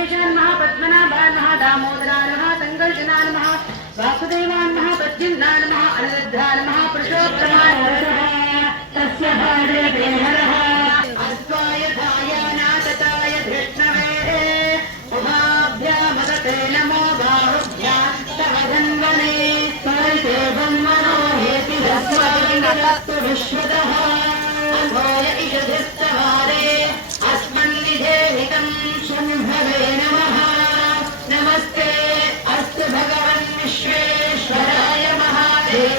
महाकेशान्मः पद्मनाभान्मः दामोदरान्मः सङ्कर्षणान्मः महा प्रद्युम्नान्मः अनिरुद्धान्मः पुरुषोत्तमान्मः तस्य भार्य देहरः अस्वाय भायानातताय धृष्णवे उभाभ्यामगते नमो परिते ब्रह्मणो हेति विश्वतः अभोय अस्मन्निधे शम्भवेन भगवन् विश्वेश्वराय महादेवाय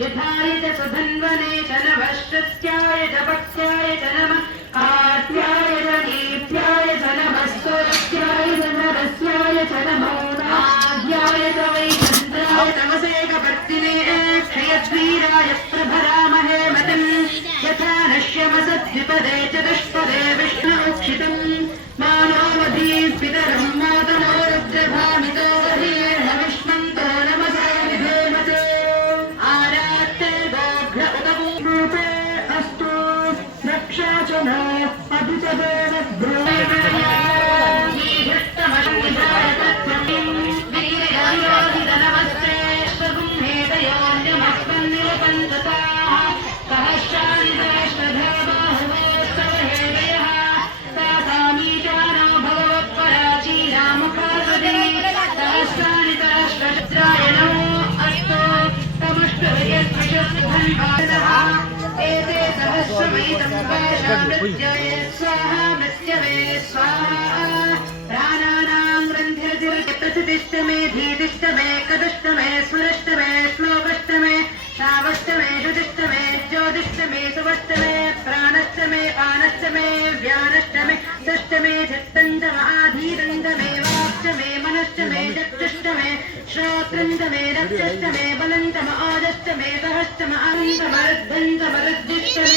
यथारित सुधन्वने जनभश्रत्याय जपत्याय जनम आत्याय जनीत्याय जनभस्वरत्याय जनरस्याय जनभौताद्याय तवै चन्द्राय तमसेकवर्तिने क्षयध्वीराय प्रभरामहे मतम्। प्रतिष्ठमे धीतिष्ठमे कदिष्ठमे स्मृष्टमे श्लोकष्टमे शावष्टमे शुदिष्टमे ज्योतिष्टमे सुवष्टमे प्राणष्टमे पानष्टमे व्यानष्टमे षष्टमे धत्तन्दमहाधीरन्दमे वाष्टमे मनष्टमे चतुष्टमे श्रोत्रन्दमे रक्षष्टमे बलन्तम आदष्टमे सहष्टम अन्तमरुद्धन्तमरुद्धिष्टमे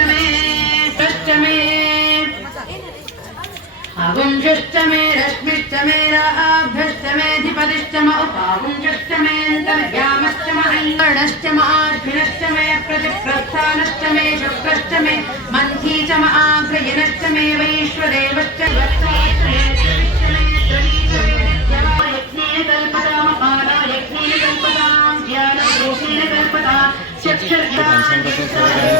अगुंशश्च मे रश्मिश्च मे राभ्यश्च मे धिपतिश्च म उपागुंशश्च मेऽन्तर्यामश्च म अङ्गणश्च म आर्भिनश्च मे प्रतिप्रस्थानश्च मे शुक्रश्च मे मन्थी च म आघ्रयनश्च मे वैश्वदेवश्च वत्साश्च मे त्रिविश्च मे त्रिणीच मे नित्यमा यज्ञेन कल्पताम पादा यज्ञेन कल्पतां ज्ञानयोगेन कल्पता चक्षुर्दानि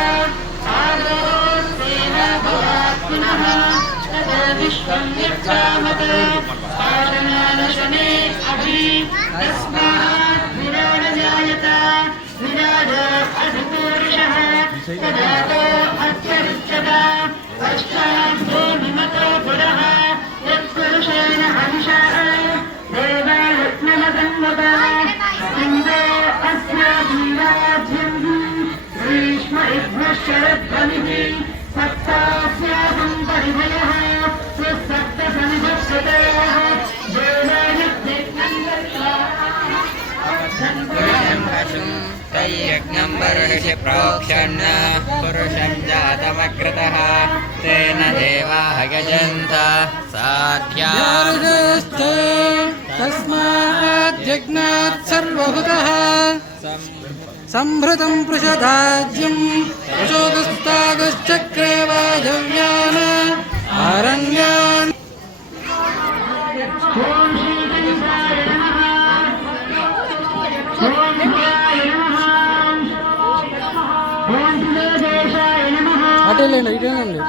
పురుషः ఆదోస్యేన భవాత్ పునః తదా విశ్వం నిర్జామత పాశనానశనే అభి తస్మాత్ విరాడ జాయత విరాడ అధిపురుషः తదాతో అత్యరిచ్చత यज्ञं वरुषि प्रोक्षन् पुरुषं जातमकृतः तेन देवाः गजन्त साध्यारुषस्ते तस्मात् यज्ञात् सर्वभूतः सम्भृतं पृषदाज्यं शोकस्तागश्चक्रे वाजव्यान् आरण्यान् ఓం శ్రీ గణేశాయ నమః ఓం శివాయ నమః ఓం శివదేశాయ నమః అటేలేండి ఇటేనండి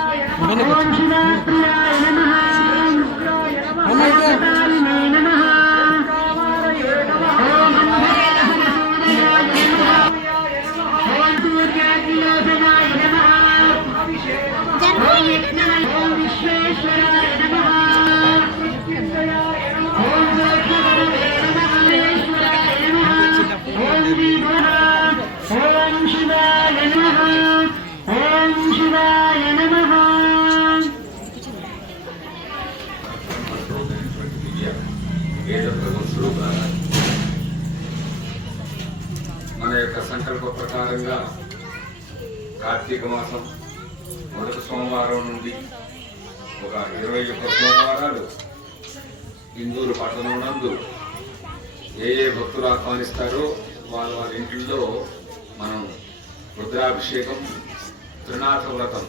మన యొక్క సంకల్ప ప్రకారంగా కార్తీక మాసం మొదటి సోమవారం నుండి ఒక ఇరవై ఒక్క సోమవారాలు ఇందూరు పట్టణం నందు ఏ ఏ భక్తులు ఆహ్వానిస్తారో వాళ్ళ వాళ్ళ ఇంట్లో మనం రుద్రాభిషేకం త్రినాథ వ్రతం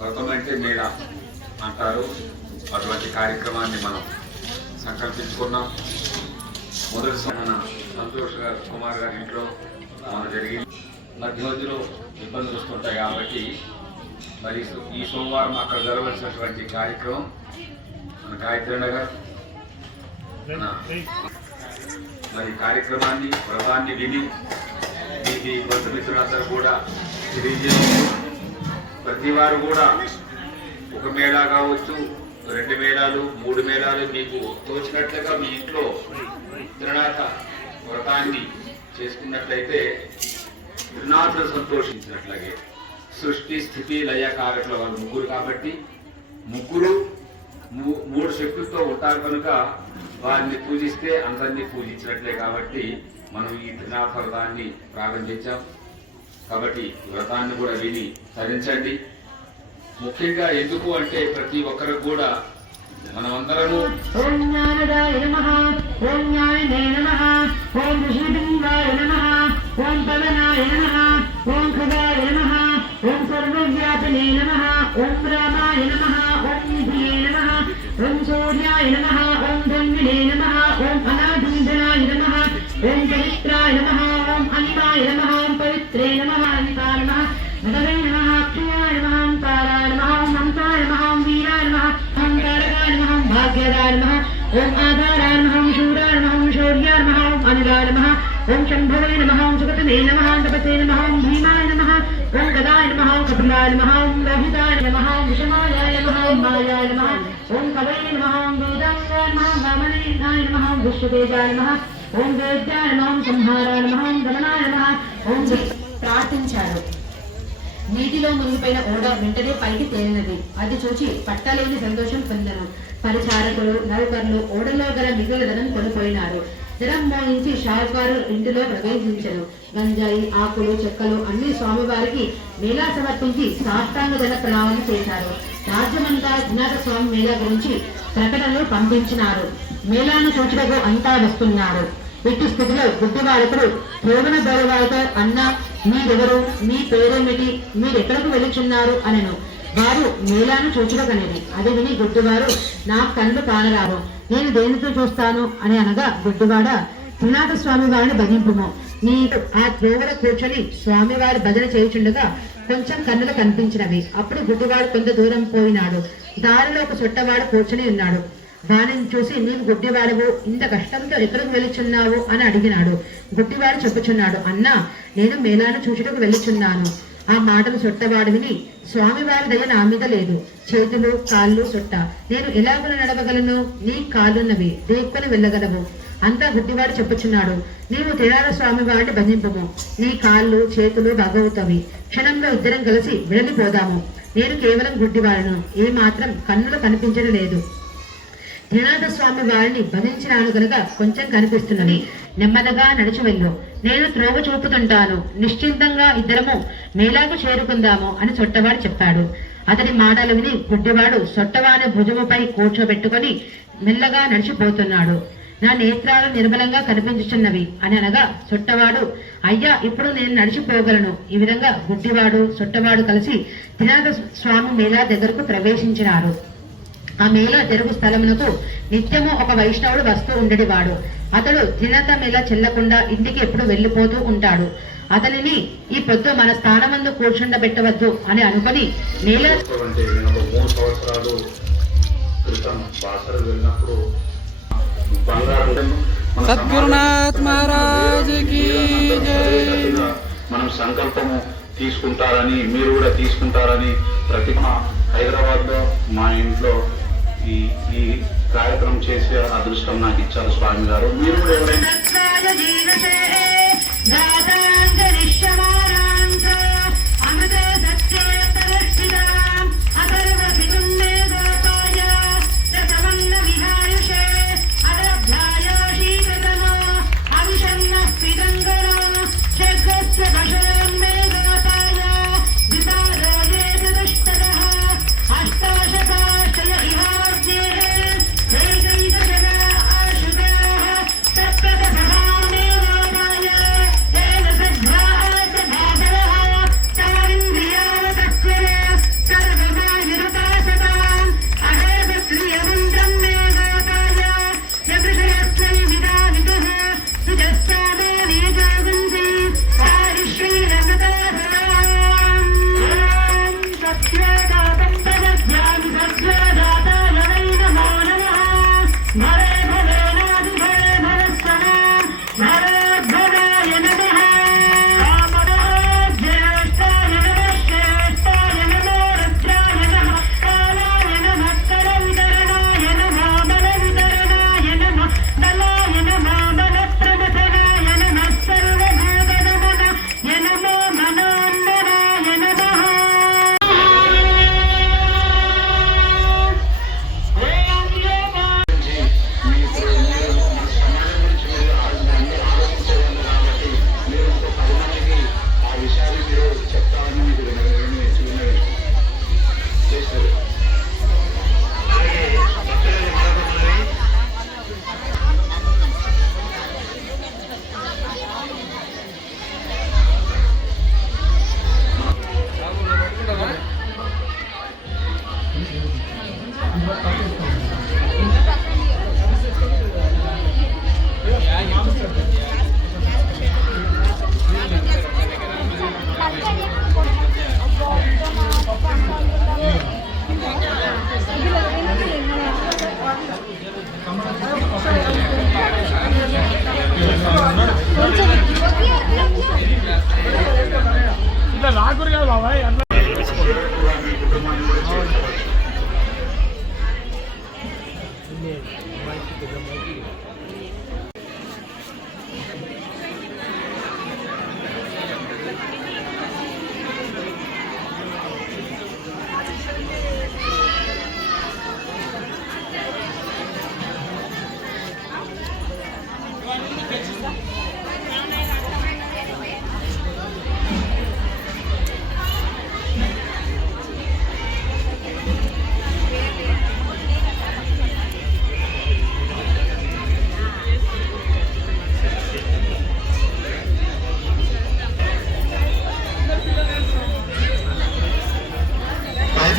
వ్రతం అంటే మేడ అంటారు. అటువంటి కార్యక్రమాన్ని మనం సంకల్పించుకున్నాం. మొదటి మన సంతోష్ గారు కుమార్ గారి ఇంట్లో మన జరిగింది మధ్య మధ్యలో ఇబ్బందులు వస్తుంటాయి కాబట్టి మరి ఈ సోమవారం అక్కడ జరగవలసినటువంటి కార్యక్రమం మన గాయత్రి నగర్. మరి కార్యక్రమాన్ని వ్రతాన్ని విని మీకు బంధుమిత్రులందరూ కూడా తెలియజేస్తూ ప్రతి వారు కూడా ఒక మేళా కావచ్చు రెండు మేళాలు మూడు మేళాలు మీకు తోచినట్లుగా మీ ఇంట్లో త్రినాథ వ్రతాన్ని చేసుకున్నట్లయితే త్రినాథుడు సంతోషించినట్లాగే. సృష్టి స్థితి లయ కారకుల వాళ్ళు ముగ్గురు కాబట్టి ముగ్గురు మూ- మూడు శక్తులతో ఉంటారు కనుక వారిని పూజిస్తే అందరినీ పూజించినట్లే కాబట్టి మనం ఈ త్రినాథ వ్రతాన్ని ప్రారంభించాం కాబట్టి వ్రతాన్ని కూడా విని ధరించండి ముఖ్యంగా ఎందుకు అంటే ప్రతి ఒక్కరికి కూడా మనమందరము ఓం జ్ఞానదాయ నమః. ఓం జ్ఞానినే నమః. ఓం ఋషిబింబాయ నమః. ఓం పవనాయ నమః. ఓం ఖగాయ నమః. ఓం సర్వవ్యాపినే నమః. ఓం రామాయ నమః. ఓం నిధియే నమః. ఓం సూర్యాయ నమః. నమః ఓం ఆధారాయ నమః ఓం శూరాయ నమః ఓం శౌర్యాయ నమః ఓం అనిలాయ నమః ఓం శంభవే నమః ఓం సుగతమే నమః ఓం తపసే నమః ఓం భీమాయ నమః ఓం గదాయ నమః ఓం కపిలాయ నమః ఓం లోహితాయ నమః ఓం విషమాయాయ నమః ఓం మాయాయ నమః ఓం కవే నమః ఓం వేదాంగాయ నమః ఓం వామనేయాయ నమః ఓం విశ్వతేజాయ నమః ఓం వేద్యాయ నమః ఓం సంహారాయ నమః ఓం గమనాయ నమః ఓం ప్రార్థించారు నీటిలో మునిగిపోయిన ఓడ వెంటనే పైకి తేలినది. అది చూచి పట్టలేని సంతోషం పొందను. పరిచారకులు నౌకర్లు ఓడలో గల మిగిలిన ధనం కొనిపోయినారు జనం మోహించి షావుకారు ఇంటిలో ప్రవేశించను గంజాయి ఆకులు చెక్కలు అన్ని స్వామివారికి మేళా సమర్పించి సాష్టాంగ జన ప్రణామం చేశారు. రాజ్యమంతా జ్ఞాత స్వామి మేళా గురించి ప్రకటనలు పంపించినారు. మేళాను చూచడకు అంతా వస్తున్నారు. ఇటు స్థితిలో గుడ్డివాడకుడు త్రోవన గౌరవాలతో అన్న మీరెవరు? మీ పేరేమిటి? మీరెక్కడికి వెళ్ళుచున్నారు అనెను. వారు మేలాను చూచుడకనేది అది విని గుడ్డివారు నా కళ్ళు కానరావు. నేను దేనితో చూస్తాను? అని అనగా గుడ్డివాడ త్రినాథ స్వామి వారిని భజింపుము. నీకు ఆ త్రోవల కూర్చొని స్వామివారి భజన చేయుచుండగా కొంచెం కన్నులు కనిపించినవి. అప్పుడు గుడ్డివాడు కొంత దూరం పోయినాడు. దారిలో ఒక చుట్టవాడు కూర్చొని ఉన్నాడు. దానిని చూసి నీవు గుడ్డివాడవు ఇంత కష్టంతో ఎక్కడికి వెళ్ళుచున్నావు అని అడిగినాడు. గుడ్డివాడు చెప్పుచున్నాడు అన్నా నేను మేళాను చూచుటకు వెళ్ళుచున్నాను. ఆ మాటలు చుట్టవాడు విని స్వామివారి దయ నా మీద లేదు. చేతులు కాళ్ళు చుట్ట నేను ఎలాగున నడవగలను? నీ కాళ్ళున్నవి దేక్కుని వెళ్ళగలవు. అంతా గుడ్డివాడు చెప్పుచున్నాడు నీవు తిరాల స్వామి వారిని భజింపము నీ కాళ్ళు చేతులు బాగవుతావి. క్షణంలో ఇద్దరం కలిసి వెళ్ళిపోదాము నేను కేవలం గుడ్డివాడను. ఏ మాత్రం కన్నులు కనిపించడం లేదు. త్రినాథ స్వామి వారిని భరించినాను గనుక కొంచెం కనిపిస్తున్నది. నెమ్మదిగా నడిచి వెళ్ళు. నేను త్రోవ చూపుతుంటాను. నిశ్చింతంగా ఇద్దరము మేళాకు చేరుకుందాము అని సొట్టవాడు చెప్పాడు. అతని మాటలు విని గుడ్డివాడు సొట్టవాని భుజముపై కూర్చోబెట్టుకొని మెల్లగా నడిచిపోతున్నాడు. నా నేత్రాలు నిర్మలంగా కనిపించుచున్నవి అని అనగా సొట్టవాడు అయ్యా ఇప్పుడు నేను నడిచిపోగలను. ఈ విధంగా గుడ్డివాడు సొట్టవాడు కలిసి త్రినాథ స్వామి మేళా దగ్గరకు ప్రవేశించినారు. ఆ మేళ తెరుగు స్థలమునకు నిత్యము ఒక వైష్ణవుడు వస్తూ ఉండేవాడు. అతడు దినత మేళ చెల్లకుండా ఇంటికి ఎప్పుడు వెళ్ళిపోతూ ఉంటాడు. అతనిని ఈ పొద్దు మన స్థానమందు కూర్చుండబెట్టవద్దు అని అనుకొని నేల మన సద్గురునాథ్ మహారాజ్ సంకల్పము తీసుకుంటారని మీరు కూడా తీసుకుంటారని ప్రతి హైదరాబాద్లో మా ఇంట్లో ఈ ఈ కార్యక్రమం చేసే అదృష్టం నాకు ఇచ్చారు స్వామి గారు. మీరు కూడా ఎవరైనా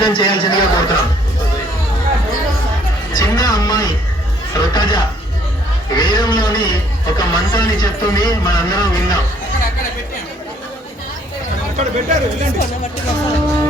నృత్యం చేయాల్సిందిగా కోరుతున్నాం. చిన్న అమ్మాయి రుతజ వేదంలోని ఒక మంత్రాన్ని చెప్తుంది మనందరం విన్నాం. పెట్టారు.